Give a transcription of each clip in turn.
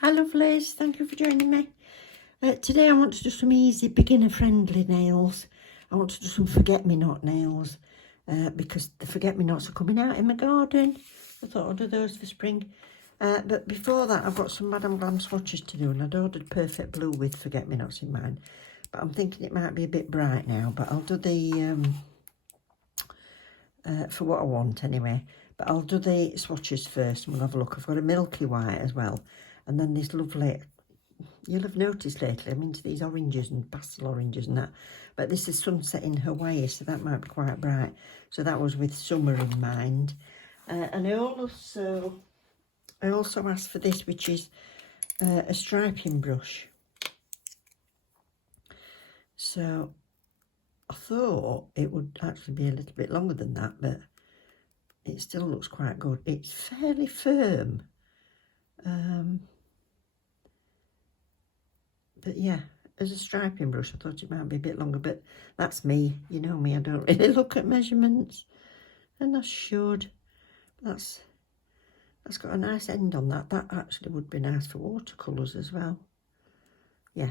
Hi lovelies, thank you for joining me. Today I want to do some easy beginner friendly nails. I want to do some forget-me-not nails because the forget-me-nots are coming out in my garden. I thought I'd do those for spring. But before that I've got some Madam Glam swatches to do, and I'd ordered perfect blue with forget-me-nots in mind. But I'm thinking it might be a bit bright now, but I'll do the, for what I want anyway. But I'll do the swatches first and we'll have a look. I've got a milky white as well. And then this lovely, you'll have noticed lately, I'm into these oranges and pastel oranges and that. But this is Sunset in Hawaii, so that might be quite bright. So that was with summer in mind. And I also asked for this, which is a striping brush. So I thought it would actually be a little bit longer than that, but it still looks quite good. It's fairly firm. But yeah, as a striping brush, I thought it might be a bit longer, but that's me. You know me, I don't really look at measurements, and I should. That's got a nice end on that. That actually would be nice for watercolours as well. Yeah,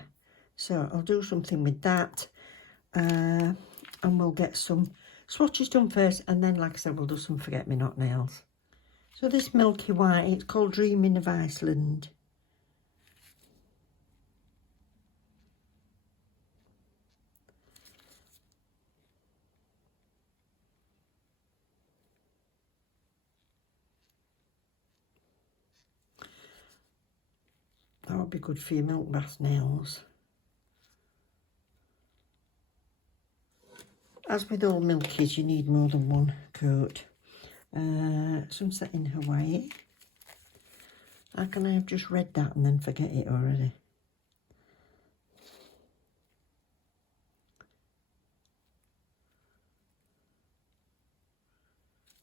so I'll do something with that, and we'll get some swatches done first, and then, like I said, we'll do some forget-me-not nails. So this milky white, it's called Dreaming of Iceland. That would be good for your milk bath nails. As with all milkies, you need more than one coat. Sunset in Hawaii. How can I have just read that and then forget it already?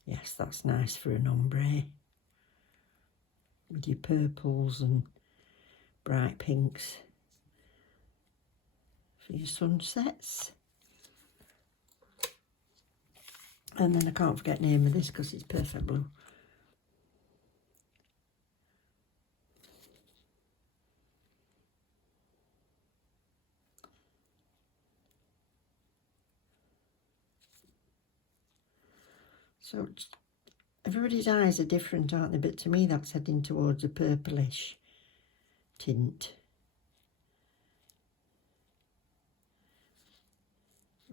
Yes, that's nice for an ombre. With your purples and bright pinks for your sunsets. And then I can't forget the name of this because it's perfect blue. So everybody's eyes are different, aren't they? But to me that's heading towards a purplish tint,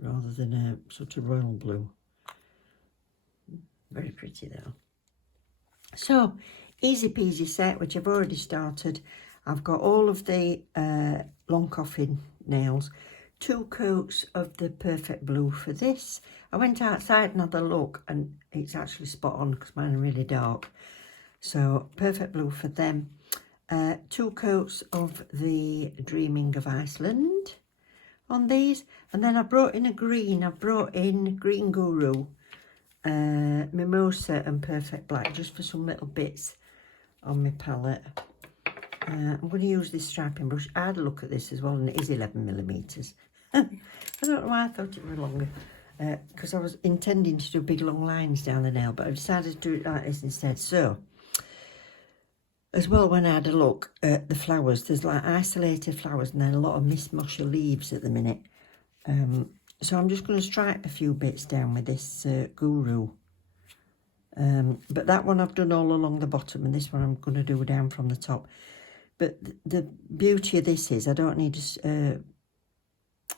rather than a sort of royal blue. Very pretty though. So, easy peasy set, which I've already started. I've got all of the long coffin nails, 2 coats of the perfect blue for this. I went outside and had a look, and it's actually spot on because mine are really dark. So, perfect blue for them. 2 coats of the Dreaming of Iceland on these. And then I brought in a green. I brought in Green Guru, Mimosa and Perfect Black, just for some little bits on my palette. I'm going to use this striping brush. I had a look at this as well, and it is 11mm. I don't know why I thought it was longer, because I was intending to do big long lines down the nail, but I decided to do it like this instead. So, as well, when I had a look at the flowers, there's like isolated flowers and then a lot of mishmasher leaves at the minute. So I'm just going to stripe a few bits down with this Guru. But that one I've done all along the bottom, and this one I'm going to do down from the top. But the beauty of this is I don't need a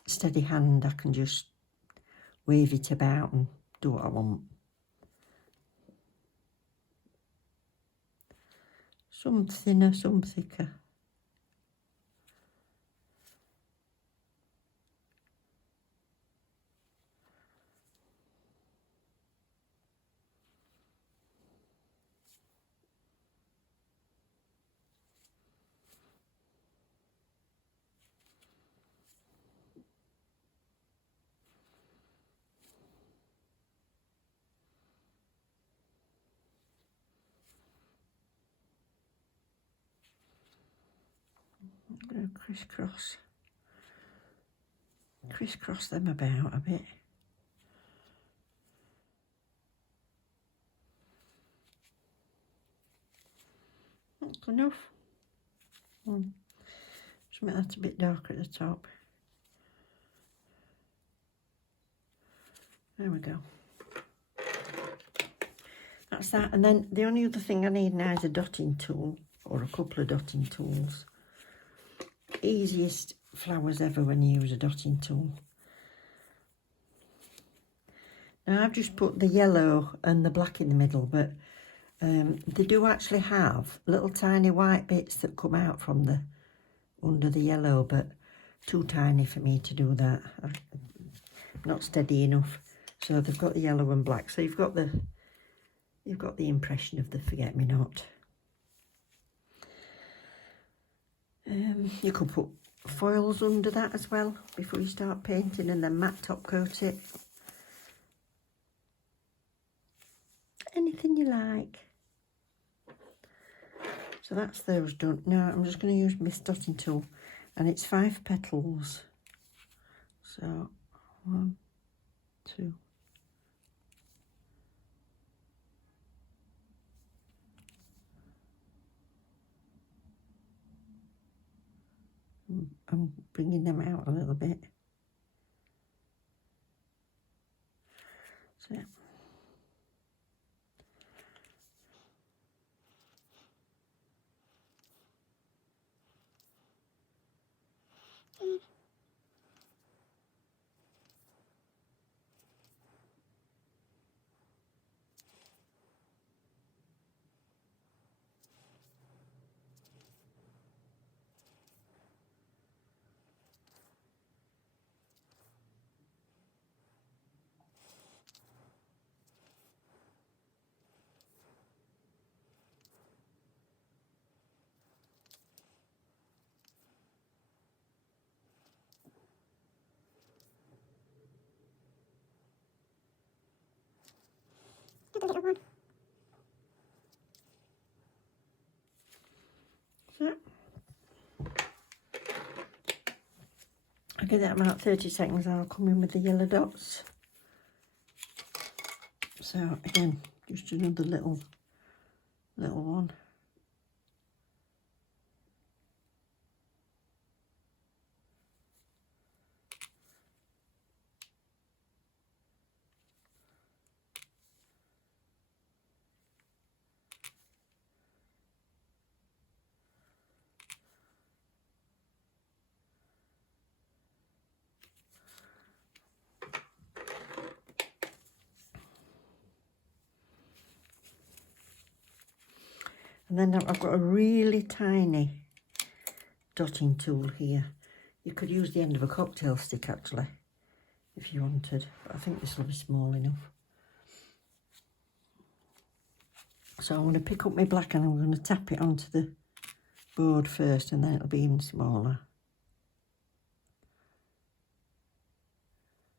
steady hand. I can just wave it about and do what I want. Some thinner, some thicker. I'm going to crisscross them about a bit. That's enough. Just make that a bit darker at the top. There we go. That's that. And then the only other thing I need now is a dotting tool, or a couple of dotting tools. Easiest flowers ever when you use a dotting tool. Now I've just put the yellow and the black in the middle, but they do actually have little tiny white bits that come out from the under the yellow, but too tiny for me to do that. I'm not steady enough. So they've got the yellow and black. So you've got the impression of the forget-me-not. You could put foils under that as well before you start painting, and then matte top coat it. Anything you like. So that's those done. Now I'm just going to use my dotting tool, and it's 5 petals. So 1, 2. I'm bringing them out a little bit. So the little one. So I'll give that about 30 seconds and I'll come in with the yellow dots. So again, just another little one. And then I've got a really tiny dotting tool here. You could use the end of a cocktail stick actually, if you wanted, but I think this will be small enough. So I'm going to pick up my black and I'm going to tap it onto the board first, and then it'll be even smaller.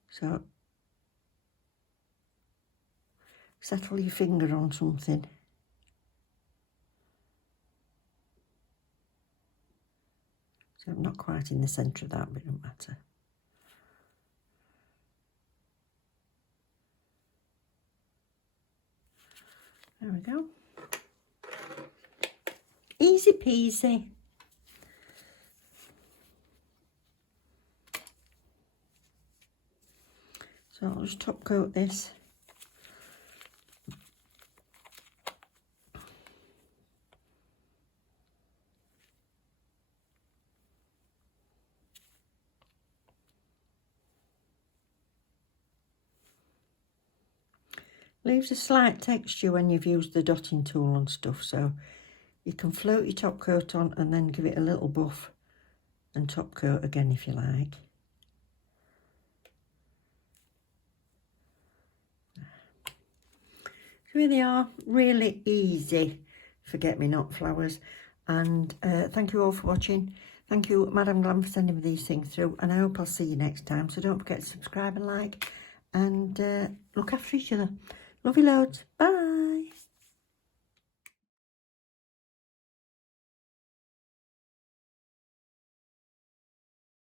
So settle your finger on something. So I'm not quite in the centre of that, but it doesn't matter. There we go. Easy peasy. So I'll just top coat this. Leaves a slight texture when you've used the dotting tool and stuff, so you can float your top coat on and then give it a little buff and top coat again if you like. So here they are, really easy forget-me-not flowers. And thank you all for watching. Thank you, Madam Glam, for sending me these things through, and I hope I'll see you next time. So don't forget to subscribe and like, and look after each other. Love you loads. Bye.